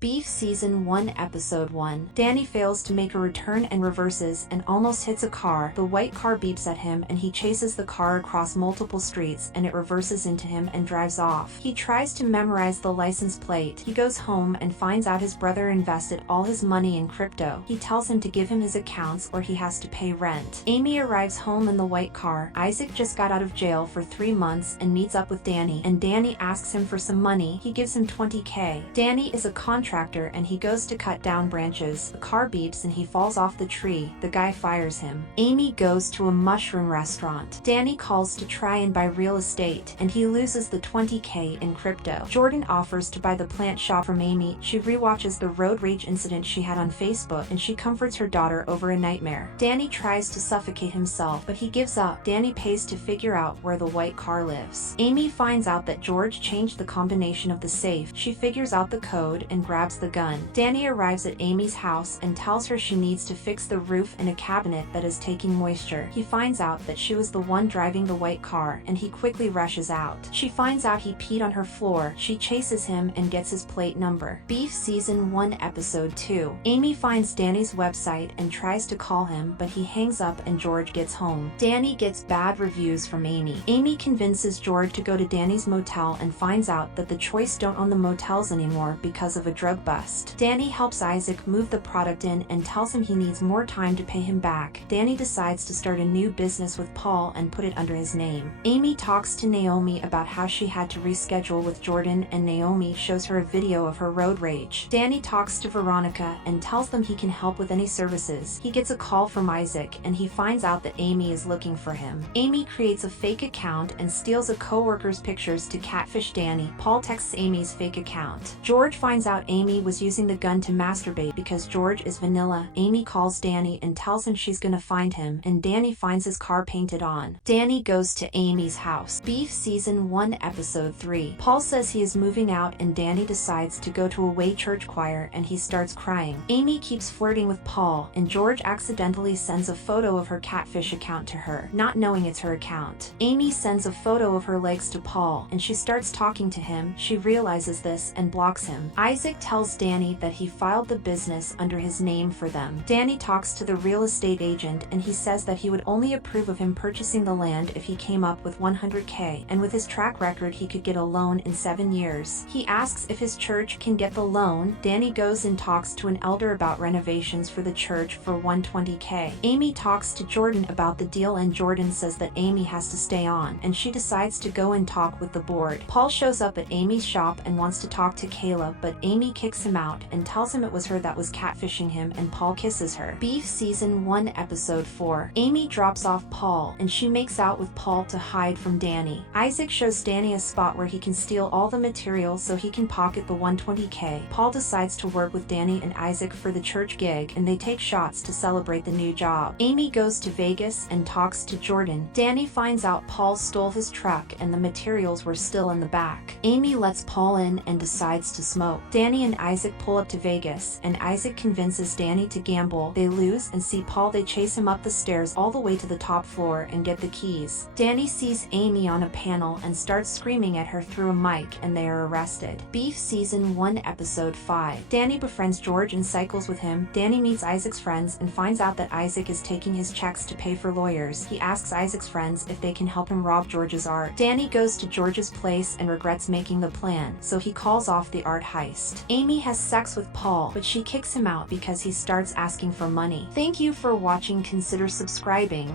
Beef Season 1 Episode 1. Danny fails to make a return and reverses and almost hits a car. The white car beeps at him and he chases the car across multiple streets and it reverses into him and drives off. He tries to memorize the license plate. He goes home and finds out his brother invested all his money in crypto. He tells him to give him his accounts or he has to pay rent. Amy arrives home in the white car. Isaac just got out of jail for 3 months and meets up with Danny, and Danny asks him for some money. He gives him $20K. Danny is a contractor and he goes to cut down branches. The car beeps and he falls off the tree. The guy fires him. Amy goes to a mushroom restaurant. Danny calls to try and buy real estate and he loses the $20K in crypto. Jordan offers to buy the plant shop from Amy. She rewatches the road rage incident she had on Facebook and she comforts her daughter over a nightmare. Danny tries to suffocate himself but he gives up. Danny pays to figure out where the white car lives. Amy finds out that George changed the combination of the safe. She figures out the code and grabs the gun. Danny arrives at Amy's house and tells her she needs to fix the roof and a cabinet that is taking moisture. He finds out that she was the one driving the white car and he quickly rushes out. She finds out he peed on her floor. She chases him and gets his plate number. Beef Season 1 Episode 2. Amy finds Danny's website and tries to call him but he hangs up and George gets home. Danny gets bad reviews from Amy. Amy convinces George to go to Danny's motel and finds out that the Choice don't own the motels anymore because of a drug bust. Danny helps Isaac move the product in and tells him he needs more time to pay him back. Danny decides to start a new business with Paul and put it under his name. Amy talks to Naomi about how she had to reschedule with Jordan and Naomi shows her a video of her road rage. Danny talks to Veronica and tells them he can help with any services. He gets a call from Isaac and he finds out that Amy is looking for him. Amy creates a fake account and steals a co-worker's pictures to catfish Danny. Paul texts Amy's fake account. George finds out Amy was using the gun to masturbate because George is vanilla. Amy calls Danny and tells him she's gonna find him and Danny finds his car painted on. Danny goes to Amy's house. Beef Season 1 Episode 3. Paul says he is moving out and Danny decides to go to a way church choir and he starts crying. Amy keeps flirting with Paul and George accidentally sends a photo of her catfish account to her, not knowing it's her account. Amy sends a photo of her legs to Paul and she starts talking to him. She realizes this and blocks him. Isaac tells Danny that he filed the business under his name for them. Danny talks to the real estate agent and he says that he would only approve of him purchasing the land if he came up with $100K, and with his track record he could get a loan in 7 years. He asks if his church can get the loan. Danny goes and talks to an elder about renovations for the church for $120K. Amy talks to Jordan about the deal and Jordan says that Amy has to stay on and she decides to go and talk with the board. Paul shows up at Amy's shop and wants to talk to Caleb but Amy kicks him out and tells him it was her that was catfishing him and Paul kisses her. Beef Season 1 Episode 4. Amy drops off Paul and she makes out with Paul to hide from Danny. Isaac shows Danny a spot where he can steal all the materials so he can pocket the $120K. Paul decides to work with Danny and Isaac for the church gig and they take shots to celebrate the new job. Amy goes to Vegas and talks to Jordan. Danny finds out Paul stole his truck and the materials were still in the back. Amy lets Paul in and decides to smoke. Danny and Isaac pull up to Vegas and Isaac convinces Danny to gamble. They lose and see Paul. They chase him up the stairs all the way to the top floor and get the keys. Danny sees Amy on a panel and starts screaming at her through a mic and they are arrested. Beef Season 1 Episode 5. Danny befriends George and cycles with him. Danny meets Isaac's friends and finds out that Isaac is taking his checks to pay for lawyers. He asks Isaac's friends if they can help him rob George's art. Danny goes to George's place and regrets making the plan, so he calls off the art heist. Amy has sex with Paul, but she kicks him out because he starts asking for money. Thank you for watching. Consider subscribing.